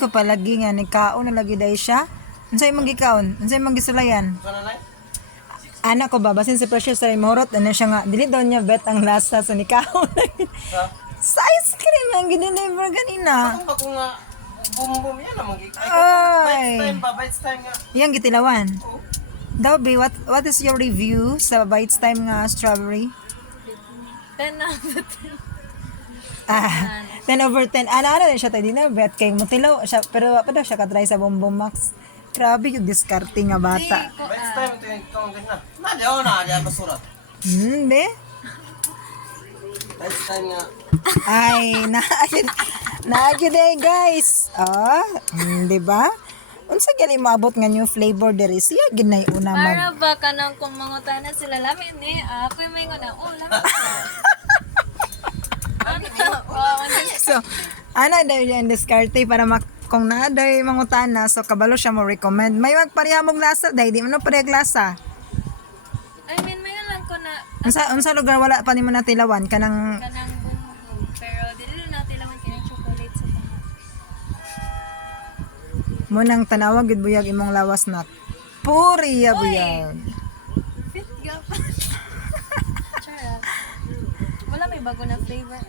ko palagi nga ni kaon na lagi day siya. Unsay imong gikaon? Unsay imong gisulayan? Anak ko ba basin si Precious sa morot ano siya nga dili daw niya bet ang lasa sa ni kaon. Sa ice cream ang gideliver ganina. Ako nga bum yan na magi. Ay. Bites time nga. Yang gitilawan. Daw be what is your review sa Bites Time nga strawberry? 10 out of 10 over 10. Ano din siya tayo, di na bet kay mutilaw siya, pero pa daw siya katry sa Bombo Max. Grabe yung diskarte nga bata. Bites time ito yung kong ganda. Na basura. Be? Bites time nga. Ay, naagid eh guys. Di ba? Unsa gali maabot nga new flavor diri siya ginay una mag. Para ba ka nang kung mangutana sila lamin ni ako may nguna lamin. So, ana daw yung diskarte para kung naaday mangutana so kabalo siya mo recommend. May magpareha mong lasa dahil di mo parehag lasa. I mean, may lang ko na Unsa lugar wala pa nimo natilawan kanang kanang bumubog. Pero dili na natin lang kinang chocolate sa tanan. mo nang tanawag gid buyag imong lawas na. Puri ya buyag. Fit gap. Charot. Wala may bago na flavor.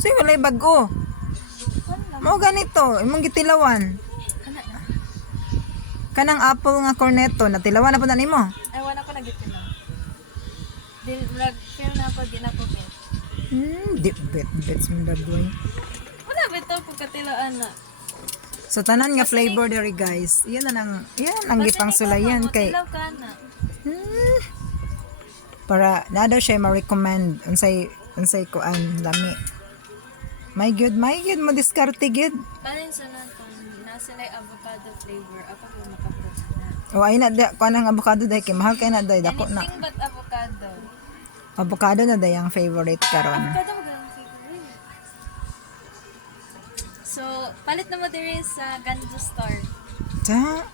Say walay bago. Wala. Mo ganito, imong gitilawan. Kana na. Kanang apple nga cornetto natilawan na pud nimo. Ay wala ko nagit na. Din vlog feel na po din ako bet. Di bet mo boy. Wala bito ko katilaan na. So tanan nga flavor diri guys. Iyan ang gipang sulayan kay Tilaw ka na. para na daw siya ma-recommend unsay kuan lami. My good mo diskarte gid. Kanin sa naton nasa lay avocado flavor ako ko makapot na. O ay na kuan ang avocado dai kay mahal kay na dai dako na. Anything but avocado. Avocado na dai ang favorite karon. Avocado mo ganang favorite. So, palit na mo diri sa Ganjo Store. Ta.